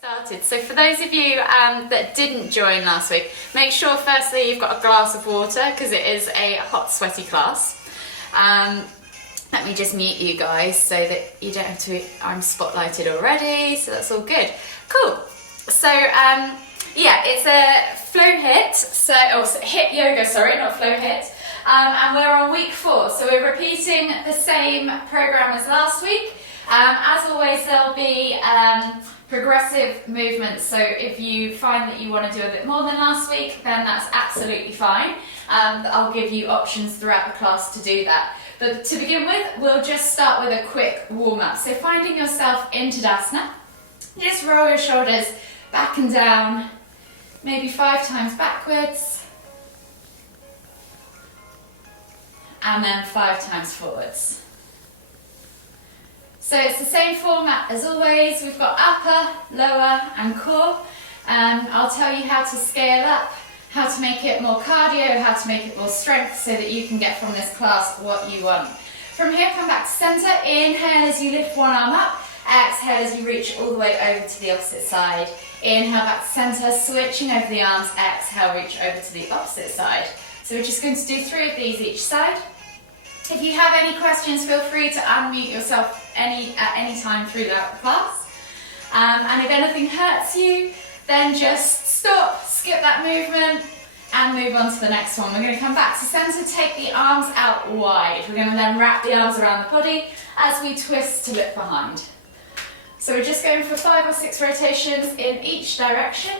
Started. So for those of you that didn't join last week, make sure firstly you've got a glass of water because it is a hot, sweaty class. Let me just mute you guys so that you don't have to, I'm spotlighted already, so that's all good. Cool. So yeah, it's a flow HIIT, so HIIT yoga, sorry, not flow HIIT. And we're on week 4, so we're repeating the same program as last week. As always, there'll be progressive movements, so if you find that you want to do a bit more than last week, then that's absolutely fine. I'll give you options throughout the class to do that. But to begin with, we'll just start with a quick warm-up. So finding yourself in Tadasana, just roll your shoulders back and down, maybe 5 times backwards, and then 5 times forwards. So it's the same format as always. We've got upper, lower and core. I'll tell you how to scale up, how to make it more cardio, how to make it more strength so that you can get from this class what you want. From here, come back to centre. Inhale as you lift one arm up. Exhale as you reach all the way over to the opposite side. Inhale back to centre, switching over the arms. Exhale, reach over to the opposite side. So we're just going to do 3 of these each side. If you have any questions, feel free to unmute yourself at any time throughout the class. And if anything hurts you, then just stop, skip that movement, and move on to the next one. We're going to come back to centre, take the arms out wide. We're going to then wrap the arms around the body as we twist to look behind. So we're just going for 5 or 6 rotations in each direction.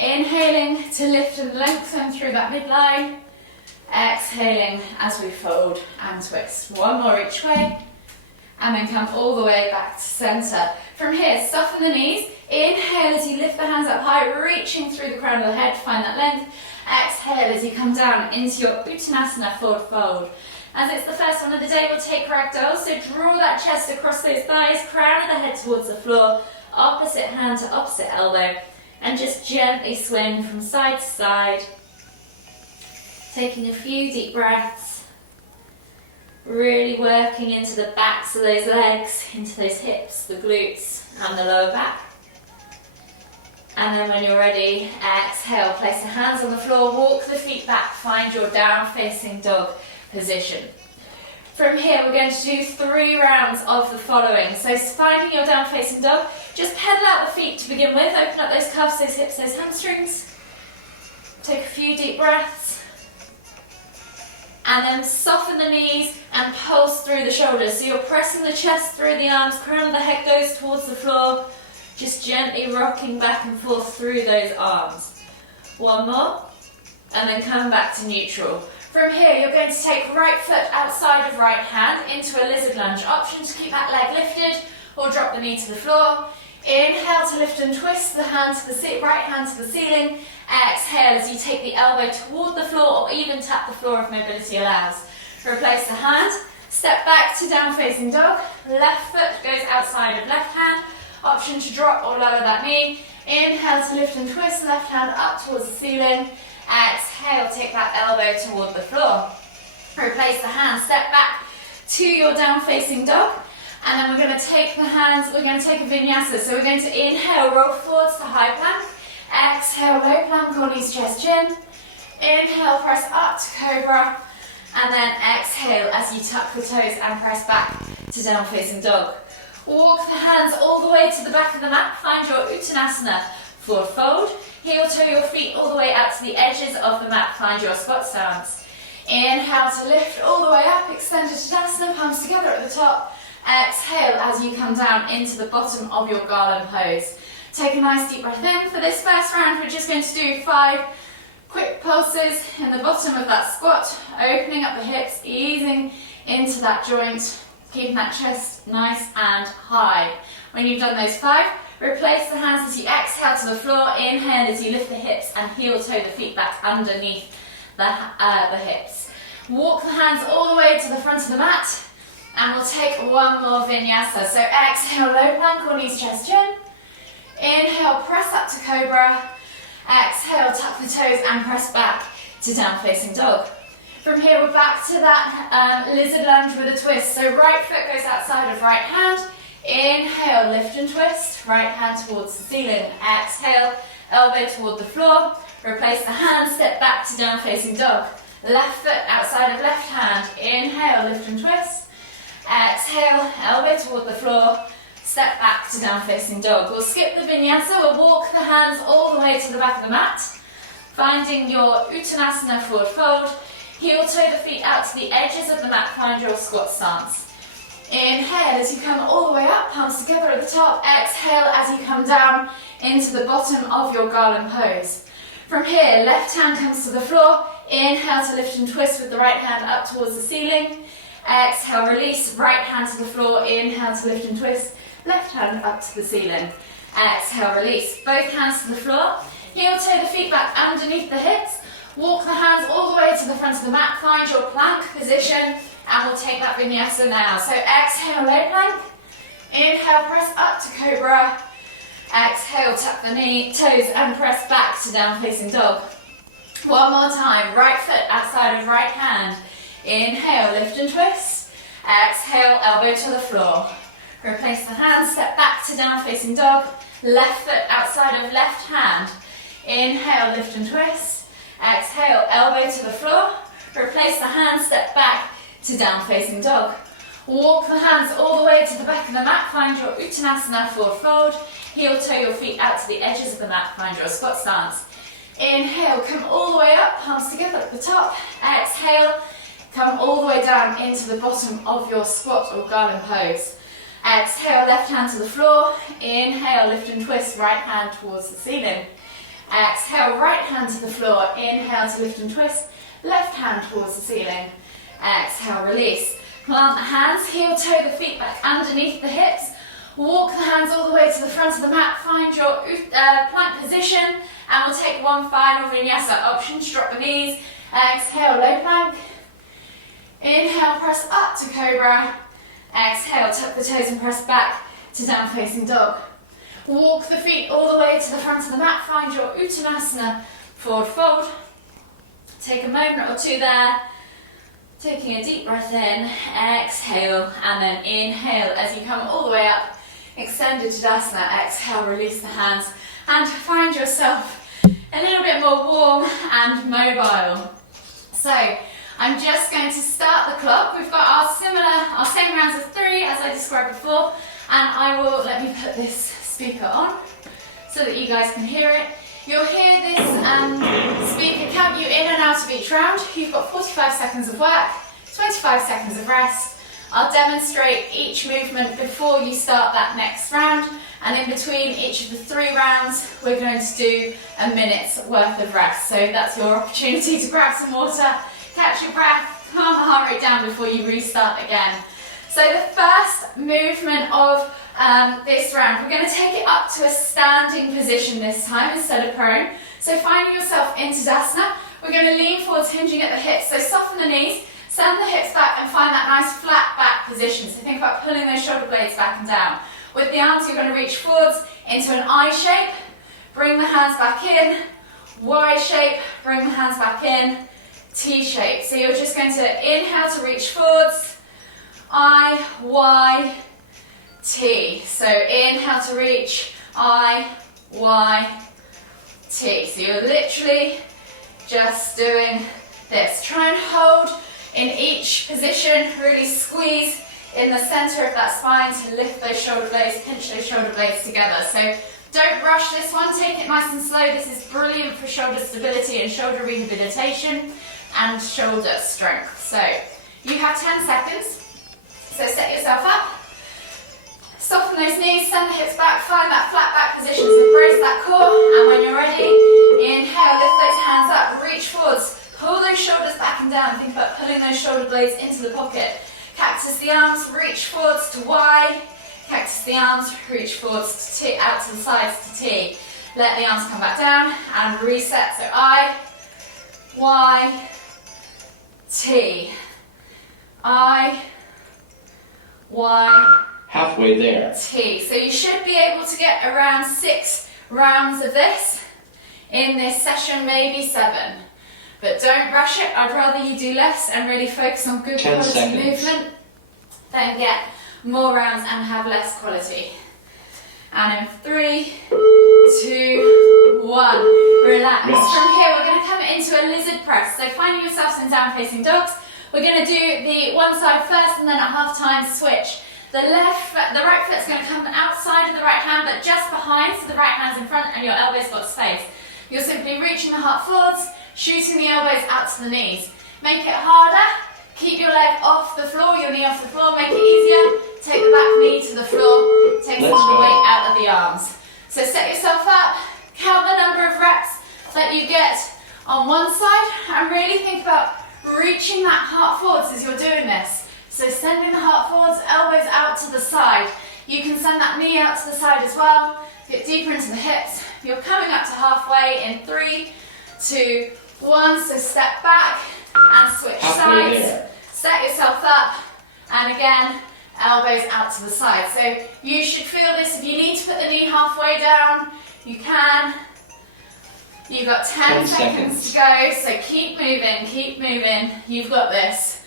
Inhaling to lift and lengthen through that midline. Exhaling as we fold and twist. 1 more each way. And then come all the way back to centre. From here, soften the knees. Inhale as you lift the hands up high, reaching through the crown of the head to find that length. Exhale as you come down into your Uttanasana forward fold. As it's the first one of the day, we'll take ragdoll. So draw that chest across those thighs, crown of the head towards the floor, opposite hand to opposite elbow, and just gently swing from side to side. Taking a few deep breaths, really working into the backs of those legs, into those hips, the glutes and the lower back. And then when you're ready, exhale, place the hands on the floor, walk the feet back, find your down facing dog position. From here, we're going to do 3 rounds of the following. So finding your down facing dog, just pedal out the feet to begin with, open up those calves, those hips, those hamstrings. Take a few deep breaths. And then soften the knees and pulse through the shoulders. So you're pressing the chest through the arms, crown of the head goes towards the floor, just gently rocking back and forth through those arms. 1 more, and then come back to neutral. From here, you're going to take right foot outside of right hand into a lizard lunge. Option to keep that leg lifted or drop the knee to the floor. Inhale to lift and twist the hand to the right hand to the ceiling. Exhale as you take the elbow toward the floor or even tap the floor if mobility allows. Replace the hand, step back to down facing dog. Left foot goes outside of left hand. Option to drop or lower that knee. Inhale to lift and twist, left hand up towards the ceiling. Exhale, take that elbow toward the floor. Replace the hand, step back to your down facing dog. And then we're going to take the hands, we're going to take a vinyasa. So we're going to inhale, roll forwards to high plank. Exhale, low plank, or knees, chest, chin. Inhale, press up to cobra. And then exhale as you tuck the toes and press back to down facing dog. Walk the hands all the way to the back of the mat. Find your Uttanasana forward fold. Heel toe your feet all the way out to the edges of the mat. Find your squat stance. Inhale to lift all the way up. Extended Tadasana, palms together at the top. Exhale as you come down into the bottom of your garland pose. Take a nice deep breath in. For this first round, we're just going to do 5 quick pulses in the bottom of that squat, opening up the hips, easing into that joint, keeping that chest nice and high. When you've done those 5, replace the hands as you exhale to the floor. Inhale as you lift the hips and heel toe the feet back underneath the hips. Walk the hands all the way to the front of the mat. And we'll take 1 more vinyasa. So exhale, low plank or knees, chest, chin. Inhale, press up to cobra. Exhale, tuck the toes and press back to down facing dog. From here, we're back to that lizard lunge with a twist. So right foot goes outside of right hand. Inhale, lift and twist. Right hand towards the ceiling. Exhale, elbow toward the floor. Replace the hand, step back to down facing dog. Left foot outside of left hand. Inhale, lift and twist. Exhale, elbow toward the floor. Step back to down facing dog. We'll skip the vinyasa. We'll walk the hands all the way to the back of the mat. Finding your uttanasana forward fold. Heel toe the feet out to the edges of the mat. Find your squat stance. Inhale as you come all the way up, palms together at the top. Exhale as you come down into the bottom of your garland pose. From here, left hand comes to the floor. Inhale to lift and twist with the right hand up towards the ceiling. Exhale, release, right hand to the floor. Inhale to lift and twist, left hand up to the ceiling. Exhale, release, both hands to the floor. Heel toe the feet back underneath the hips. Walk the hands all the way to the front of the mat. Find your plank position, and we'll take that vinyasa now. So exhale, low plank. Inhale, press up to cobra. Exhale, tuck the toes and press back to down facing dog. One more time, right foot outside of right hand. Inhale, lift and twist. Exhale, elbow to the floor. Replace the hand, step back to down facing dog. Left foot outside of left hand. Inhale, lift and twist. Exhale, elbow to the floor. Replace the hand, step back to down facing dog. Walk the hands all the way to the back of the mat. Find your uttanasana forward fold. Heel toe your feet out to the edges of the mat. Find your squat stance. Inhale, come all the way up, palms together at the top. Exhale, come all the way down into the bottom of your squat or garland pose. Exhale, left hand to the floor. Inhale, lift and twist, right hand towards the ceiling. Exhale, right hand to the floor. Inhale to lift and twist, left hand towards the ceiling. Exhale, release. Plant the hands, heel toe the feet back underneath the hips. Walk the hands all the way to the front of the mat. Find your plank position, and we'll take one final vinyasa option. Drop the knees. Exhale, low plank. Inhale, press up to cobra. Exhale, tuck the toes and press back to down facing dog. Walk the feet all the way to the front of the mat. Find your uttanasana forward fold. Take a moment or two there. Taking a deep breath in, exhale, and then inhale as you come all the way up. Extended Tadasana, exhale, release the hands, and find yourself a little bit more warm and mobile. So, I'm just going to start the clock. We've got our same rounds of 3 as I described before, and let me put this speaker on so that you guys can hear it. You'll hear this speaker count you in and out of each round. You've got 45 seconds of work, 25 seconds of rest. I'll demonstrate each movement before you start that next round, and in between each of the 3 rounds we're going to do a minute's worth of rest. So that's your opportunity to grab some water, catch your breath, calm the heart rate down before you restart again. So the first movement of this round, we're going to take it up to a standing position this time instead of prone. So finding yourself in Tadasana, we're going to lean forwards, hinging at the hips. So soften the knees, send the hips back and find that nice flat back position. So think about pulling those shoulder blades back and down. With the arms, you're going to reach forwards into an I shape, bring the hands back in, Y shape, bring the hands back in, T shape. So you're just going to inhale to reach forwards, I, Y, T. So inhale to reach, I, Y, T. So you're literally just doing this. Try and hold in each position, really squeeze in the center of that spine to lift those shoulder blades, pinch those shoulder blades together. So don't rush this one, take it nice and slow. This is brilliant for shoulder stability and shoulder rehabilitation and shoulder strength. So you have 10 seconds. So set yourself up, soften those knees, send the hips back, find that flat back position, so brace that core, and when you're ready, inhale, lift those hands up, reach forwards, pull those shoulders back and down, think about pulling those shoulder blades into the pocket. Cactus the arms, reach forwards to Y, cactus the arms, reach forwards to T, out to the sides to T. Let the arms come back down and reset, so I, Y, T, I, Y, halfway there. T. So you should be able to get around 6 rounds of this in this session, maybe 7. But don't rush it. I'd rather you do less and really focus on good quality movement than get more rounds and have less quality. And in 3, 2, 1, relax. From here, we're going to come into a lizard press. So finding yourselves in down facing dogs. We're going to do the one side first and then at half time switch. The right foot's going to come outside of the right hand, but just behind, so the right hand's in front and your elbows got space. You're simply reaching the heart forwards, shooting the elbows out to the knees. Make it harder. Keep your leg off the floor, your knee off the floor. Make it easier. Take the back knee to the floor. Take some of the weight out of the arms. So set yourself up. Count the number of reps that you get on one side, and really think about reaching that heart forwards as you're doing this. So sending the heart forwards, elbows out to the side. You can send that knee out to the side as well. Get deeper into the hips. You're coming up to halfway in 3, 2, 1. So step back and switch sides. Set yourself up, and again, elbows out to the side. So you should feel this. If you need to put the knee halfway down, you can. You've got 10 seconds to go, so keep moving, keep moving. You've got this.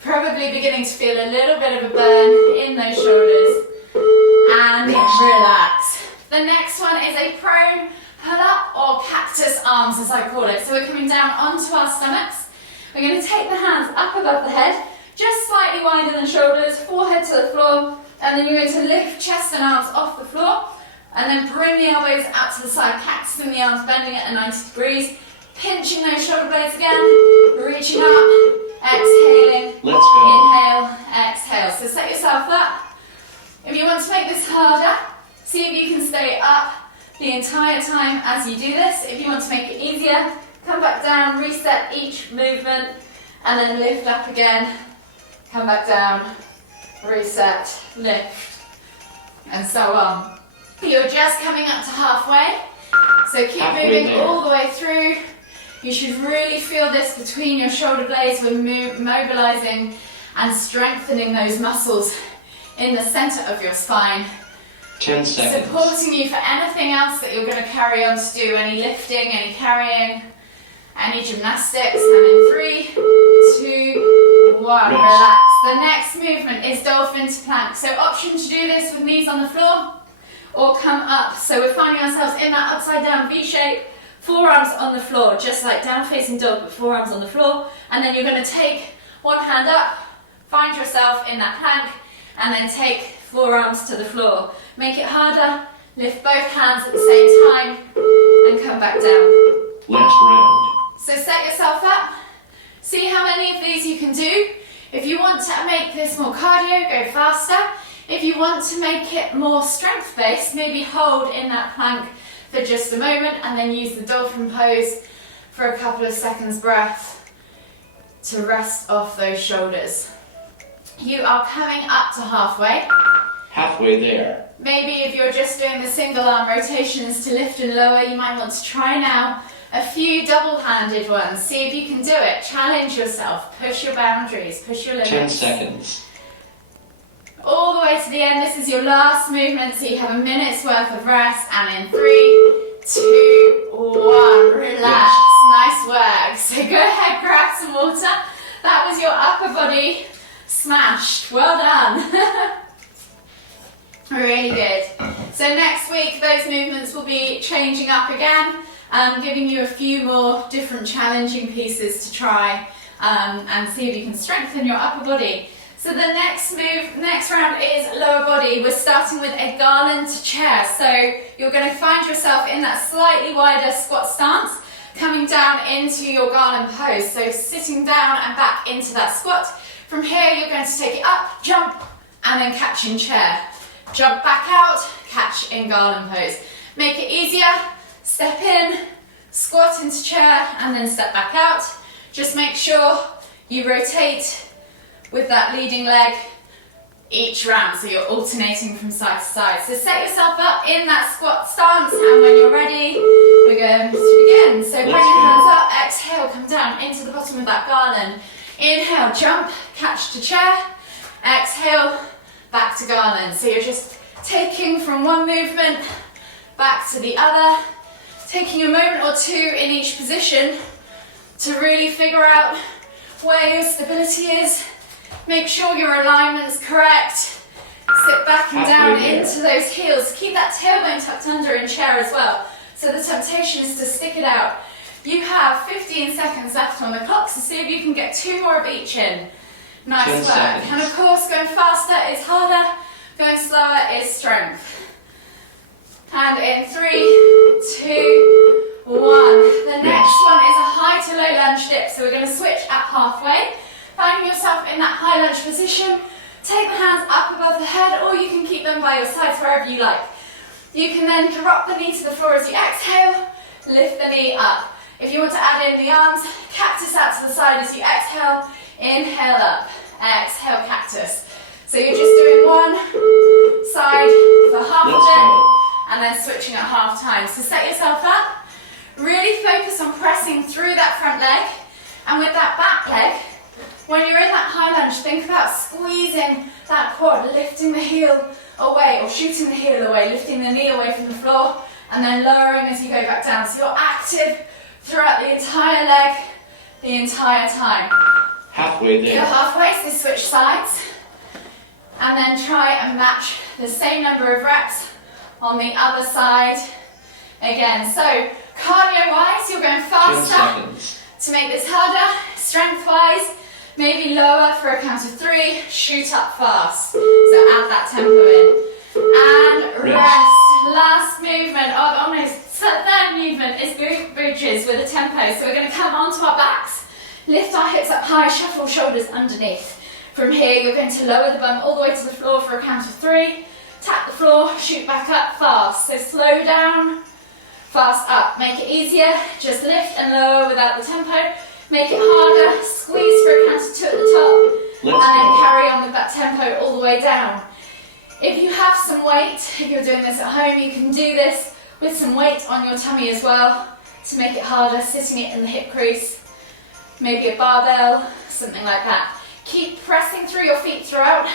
Probably beginning to feel a little bit of a burn in those shoulders. And relax. The next one is a prone pull-up or cactus arms, as I call it. So we're coming down onto our stomachs. We're going to take the hands up above the head, just slightly wider than shoulders, forehead to the floor, and then you're going to lift chest and arms off the floor, and then bring the elbows out to the side, cactusing the arms, bending at 90 degrees, pinching those shoulder blades again, reaching up, exhaling, inhale, exhale. So set yourself up. If you want to make this harder, see if you can stay up the entire time as you do this. If you want to make it easier, come back down, reset each movement, and then lift up again, come back down, reset, lift, and so on. You're just coming up to halfway, so keep moving all the way through. You should really feel this between your shoulder blades. We're mobilizing and strengthening those muscles in the center of your spine. 10 seconds. Supporting you for anything else that you're going to carry on to do, any lifting, any carrying, any gymnastics. And in 3, 2, 1, relax. The next movement is dolphin to plank. So option to do this with knees on the floor or come up. So we're finding ourselves in that upside down V shape, forearms on the floor, just like down facing dog, but forearms on the floor. And then you're going to take one hand up, find yourself in that plank, and then take forearms to the floor. Make it harder, lift both hands at the same time, and come back down. Last round. So set yourself up, see how many of these you can do. If you want to make this more cardio, go faster. If you want to make it more strength-based, maybe hold in that plank for just a moment and then use the dolphin pose for a couple of seconds breath to rest off those shoulders. You are coming up to halfway. Halfway there. Maybe if you're just doing the single arm rotations to lift and lower, you might want to try now a few double-handed ones. See if you can do it. Challenge yourself. Push your boundaries. Push your limits. 10 seconds. All the way to the end. This is your last movement, so you have a minute's worth of rest. And in 3, 2, 1, relax. Nice work. So go ahead, grab some water. That was your upper body smashed. Well done. Really good. So next week, those movements will be changing up again, giving you a few more different challenging pieces to try and see if you can strengthen your upper body. So the next round is lower body. We're starting with a garland to chair. So you're going to find yourself in that slightly wider squat stance, coming down into your garland pose. So sitting down and back into that squat. From here, you're going to take it up, jump, and then catch in chair. Jump back out, catch in garland pose. Make it easier, step in, squat into chair, and then step back out. Just make sure you rotate with that leading leg each round, so you're alternating from side to side. So set yourself up in that squat stance, and when you're ready, we're going to begin. So bring your hands up, exhale, come down into the bottom of that garland. Inhale, jump, catch to chair, exhale, back to garland. So you're just taking from one movement back to the other, taking a moment or two in each position to really figure out where your stability is. Make sure your alignment's correct. Sit back and down Halfway there. into those heels. Keep that tailbone tucked under in chair as well. So the temptation is to stick it out. You have 15 seconds left on the clock, so see if you can get 2 more of each in. Nice 10 work. seconds. And of course, going faster is harder, going slower is strength. And in 3, 2, 1. The next one is a high to low lunge dip. So we're going to switch at halfway. Finding yourself in that high lunge position. Take the hands up above the head, or you can keep them by your sides wherever you like. You can then drop the knee to the floor as you exhale, lift the knee up. If you want to add in the arms, cactus out to the side as you exhale, inhale up, exhale cactus. So you're just doing one side for half of it, and then switching at half time. So set yourself up, really focus on pressing through that front leg, and with that back leg, when you're in that high lunge, think about squeezing that quad, lifting the heel away, or shooting the heel away, lifting the knee away from the floor, and then lowering as you go back down. So you're active throughout the entire leg, the entire time. Halfway there. You're halfway, so switch sides. And then try and match the same number of reps on the other side. Again, so cardio-wise, you're going 10 faster seconds. to make this harder. Strength-wise, maybe lower for a count of 3, shoot up fast. So add that tempo in. And rest. Last movement of almost third movement is glute bridges with a tempo. So we're going to come onto our backs, lift our hips up high, shuffle shoulders underneath. From here, you're going to lower the bum all the way to the floor for a count of 3. Tap the floor, shoot back up fast. So slow down, fast up. Make it easier, just lift and lower without the tempo. Make it harder, squeeze for a count of 2 at the top, and then carry on with that tempo all the way down. If you have some weight, if you're doing this at home, you can do this with some weight on your tummy as well to make it harder, sitting it in the hip crease, maybe a barbell, something like that. Keep pressing through your feet throughout,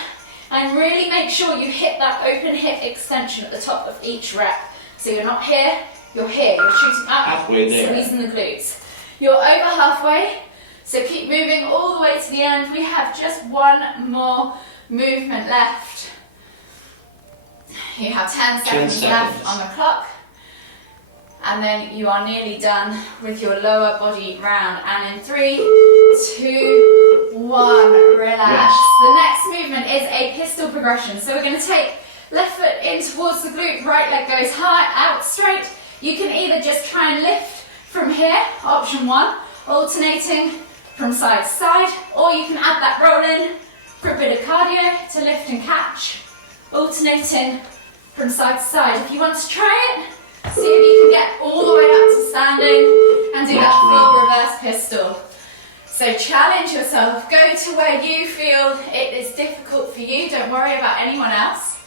and really make sure you hit that open hip extension at the top of each rep. So you're not here, you're shooting up, Halfway there. squeezing the glutes. You're over halfway, so keep moving all the way to the end. We have just one more movement left. You have 10 seconds left on the clock, and then you are nearly done with your lower body round. And in 3, 2, 1, relax. The next movement is a pistol progression. So we're going to take left foot in towards the glute, right leg goes high, out straight. You can either just try and lift from here, option 1, alternating from side to side, or you can add that roll in for a bit of cardio to lift and catch, alternating from side to side. If you want to try it, see if you can get all the way up to standing and do that full reverse pistol. So challenge yourself, go to where you feel it is difficult for you, don't worry about anyone else,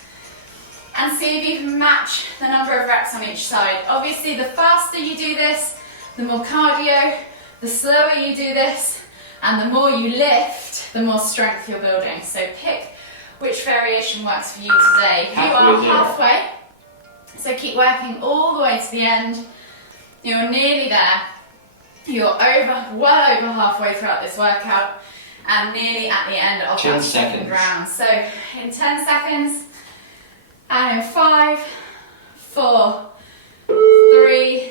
and see if you can match the number of reps on each side. Obviously, the faster you do this, the more cardio, the slower you do this, and the more you lift, the more strength you're building. So pick which variation works for you today. You are halfway, so keep working all the way to the end. You're nearly there. You're well over halfway throughout this workout, and nearly at the end of that second round. So in 10 seconds, and in 5, 4, 3,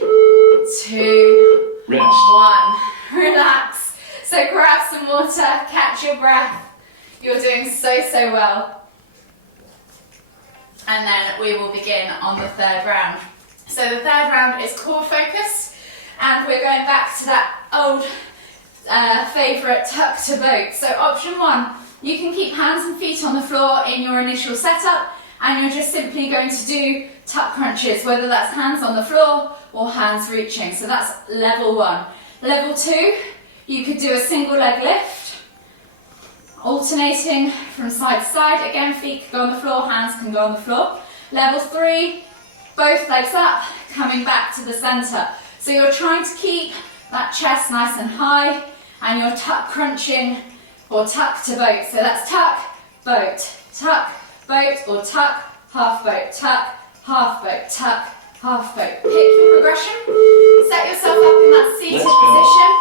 2, Rest. 1. Relax. So grab some water, catch your breath. You're doing so well. And then we will begin on the third round. So the third round is core focused, and we're going back to that old favourite tuck to boat. So option 1, you can keep hands and feet on the floor in your initial setup, and you're just simply going to do tuck crunches, whether that's hands on the floor or hands reaching. So that's level 1. Level 2, you could do a single leg lift, alternating from side to side. Again, feet can go on the floor, hands can go on the floor. Level 3, both legs up, coming back to the centre. So you're trying to keep that chest nice and high, and you're tuck crunching or tuck to boat. So that's tuck, boat, or tuck, half boat, tuck, half boat, tuck, half boat. Pick your progression, set yourself up in that seated position,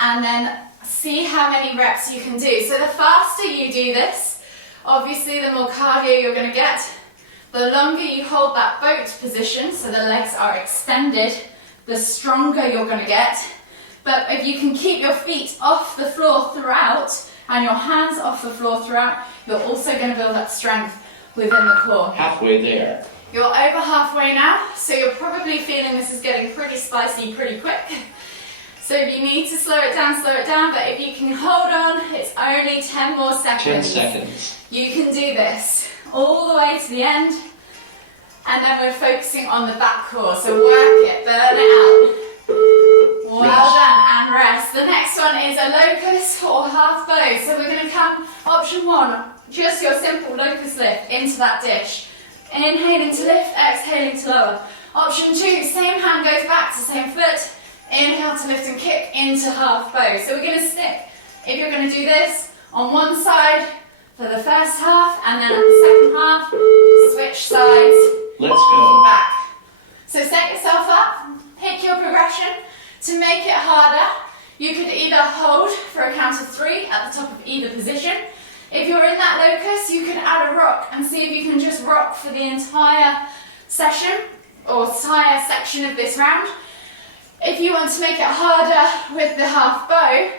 and then see how many reps you can do. So the faster you do this, Obviously, the more cardio you're going to get, the longer you hold that boat position, so the legs are extended, the stronger you're going to get. But if you can keep your feet off the floor throughout and your hands off the floor throughout, you're also going to build up strength within the core. Halfway there. You're over halfway now, so you're probably feeling this is getting pretty spicy pretty quick. So if you need to slow it down, but if you can hold on, it's only 10 more seconds. 10 seconds. You can do this all the way to the end, and then we're focusing on the back core, so work it, burn it out. Well done, and rest. The next one is a locust or half bow, so we're going to come, option 1, just your simple locust lift into that dish. Inhaling to lift, exhaling to lower. Option 2, same hand goes back to same foot. Inhale to lift and kick into half bow. So we're going to stick, if you're going to do this, on one side for the first half, and then at the second half, switch sides. Let's go. Back. So set yourself up, pick your progression. To make it harder, you could either hold for a count of 3 at the top of either position. If you're in that locust, you can add a rock and see if you can just rock for the entire session or entire section of this round. If you want to make it harder with the half bow,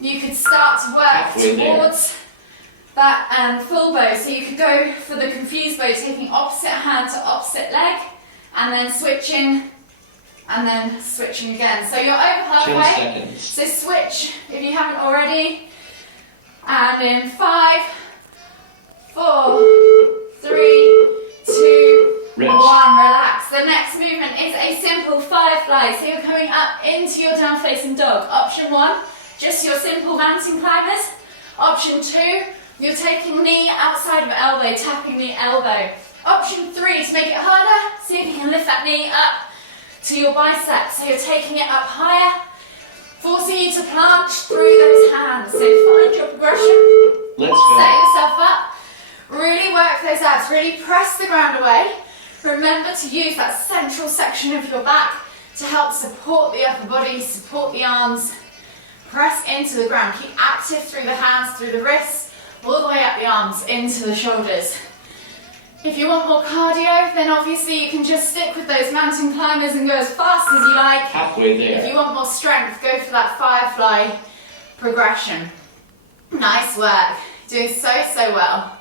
you could start to work Halfway towards that full bow. So you could go for the confused bow, taking opposite hand to opposite leg, and then switching, and then switching again. So you're over halfway. 10 seconds. So switch if you haven't already. And in 5, 4, 3, 2, Rest. 1. Relax. The next movement is a simple firefly. So you're coming up into your down facing dog. Option 1, just your simple mountain climbers. Option 2, you're taking knee outside of elbow, tapping the elbow. Option 3, to make it harder, see if you can lift that knee up to your biceps. So you're taking it up higher, forcing you to plunge through those hands. So find your progression. Let's Set go. yourself up. Really work those abs. Really press the ground away. Remember to use that central section of your back to help support the upper body, support the arms. Press into the ground. Keep active through the hands, through the wrists, all the way up the arms, into the shoulders. If you want more cardio, then obviously you can just stick with those mountain climbers and go as fast as you like. Halfway If you there. want more strength, go for that firefly progression. Nice work. Doing so well.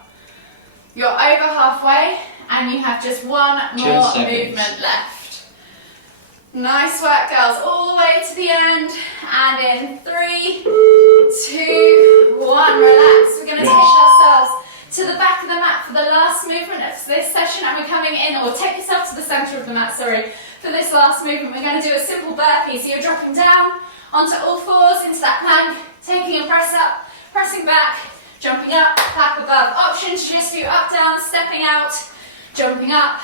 You're over halfway and you have just one 10 more seconds. movement left. Nice work, girls. All the way to the end. And in 3, 2, 1. Relax. We're going to take ourselves to the back of the mat for the last movement of this session, and we're coming in, or take yourself to the centre of the mat, sorry, for this last movement. We're going to do a simple burpee, so you're dropping down onto all fours into that plank, taking a press up, pressing back, jumping up, clap above. Option to just do up, down, stepping out, jumping up,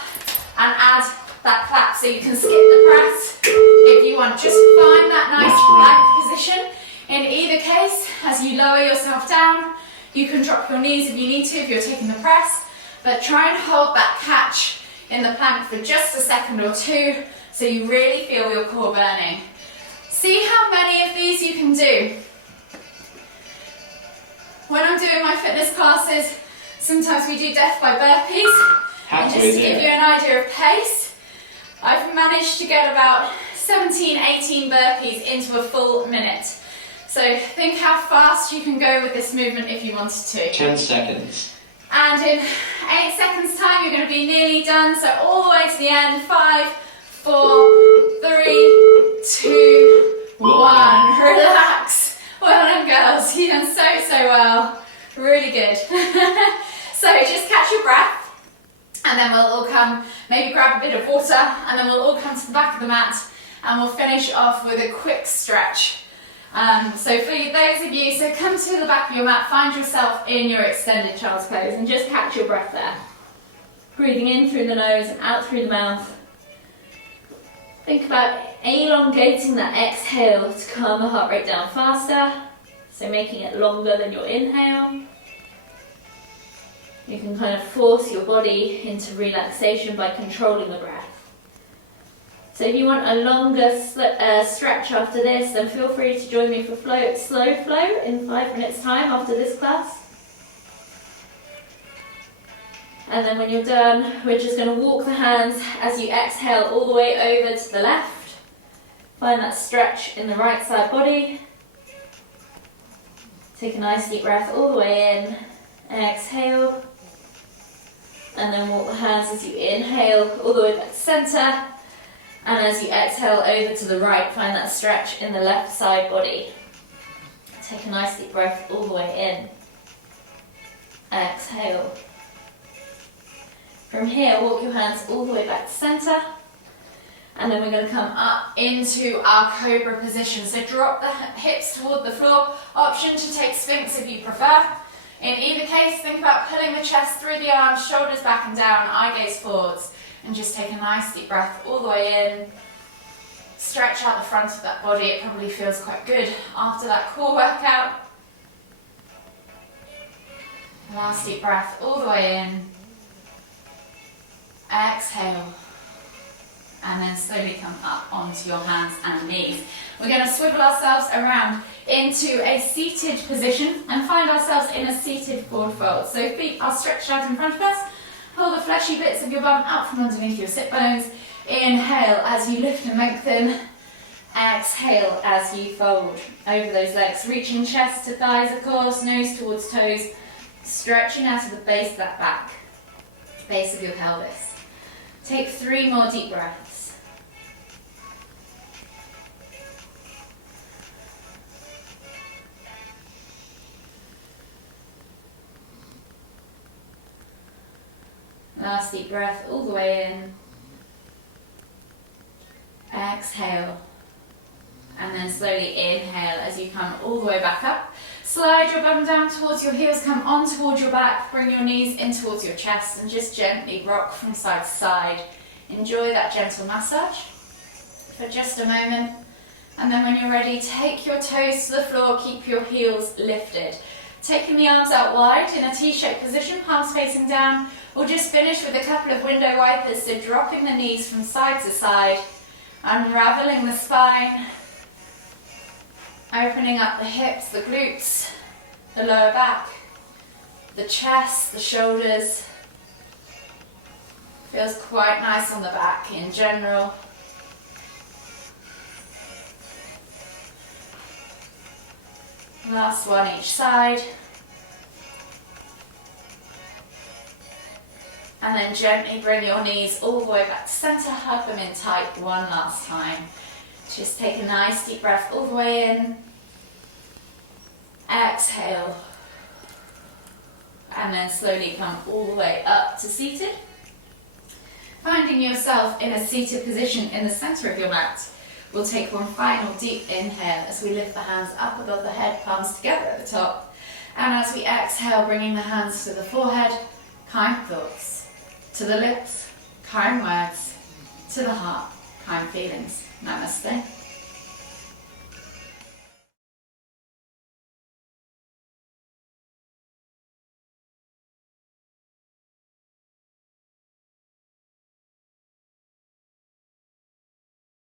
and add that clap, so you can skip the press if you want. Just find that nice plank position. In either case, as you lower yourself down, you can drop your knees if you need to, if you're taking the press, but try and hold that catch in the plank for just a second or 2, so you really feel your core burning. See how many of these you can do. When I'm doing my fitness classes, sometimes we do death by burpees. And Halfway just to give you there. an idea of pace, I've managed to get about 17, 18 burpees into a full minute. So think how fast you can go with this movement if you wanted to. 10 seconds. And in 8 seconds time, you're going to be nearly done. So all the way to the end. 5, 4, 3, 2, 1. Relax. Well done, girls. You've done so well. Really good. So just catch your breath. And then we'll all come, maybe grab a bit of water. And then we'll all come to the back of the mat. And we'll finish off with a quick stretch. So for those of you, so come to the back of your mat, find yourself in your extended child's pose and just catch your breath there. Breathing in through the nose and out through the mouth. Think about elongating that exhale to calm the heart rate down faster, so making it longer than your inhale. You can kind of force your body into relaxation by controlling the breath. So if you want a longer stretch after this, then feel free to join me for slow flow in 5 minutes time after this class. And then when you're done, we're just going to walk the hands as you exhale all the way over to the left. Find that stretch in the right side body. Take a nice deep breath all the way in. Exhale. And then walk the hands as you inhale all the way back to centre. And as you exhale over to the right, find that stretch in the left side body. Take a nice deep breath all the way in. Exhale. From here, walk your hands all the way back to centre. And then we're going to come up into our cobra position. So drop the hips toward the floor. Option to take Sphinx if you prefer. In either case, think about pulling the chest through the arms, shoulders back and down, eye gaze forwards. And just take a nice deep breath all the way in. Stretch out the front of that body. It probably feels quite good after that core workout. Last deep breath all the way in. Exhale. And then slowly come up onto your hands and knees. We're going to swivel ourselves around into a seated position and find ourselves in a seated forward fold. So feet are stretched out in front of us. Pull the fleshy bits of your bum out from underneath your sit bones. Inhale as you lift and lengthen. Exhale as you fold over those legs. Reaching chest to thighs, of course, nose towards toes. Stretching out of the base of that back, base of your pelvis. Take 3 more deep breaths. Last deep breath all the way in. Exhale. And then slowly inhale as you come all the way back up. Slide your bum down towards your heels, come on towards your back, bring your knees in towards your chest and just gently rock from side to side. Enjoy that gentle massage for just a moment. And then when you're ready, take your toes to the floor, keep your heels lifted. Taking the arms out wide in a T-shaped position, palms facing down. We'll just finish with a couple of window wipers, so dropping the knees from side to side, unraveling the spine, opening up the hips, the glutes, the lower back, the chest, the shoulders. Feels quite nice on the back in general. Last one each side. And then gently bring your knees all the way back to centre, hug them in tight one last time. Just take a nice deep breath all the way in. Exhale. And then slowly come all the way up to seated. Finding yourself in a seated position in the centre of your mat. We'll take one final deep inhale as we lift the hands up above the head, palms together at the top. And as we exhale, bringing the hands to the forehead, kind thoughts. To the lips, kind words. To the heart, kind feelings. Namaste.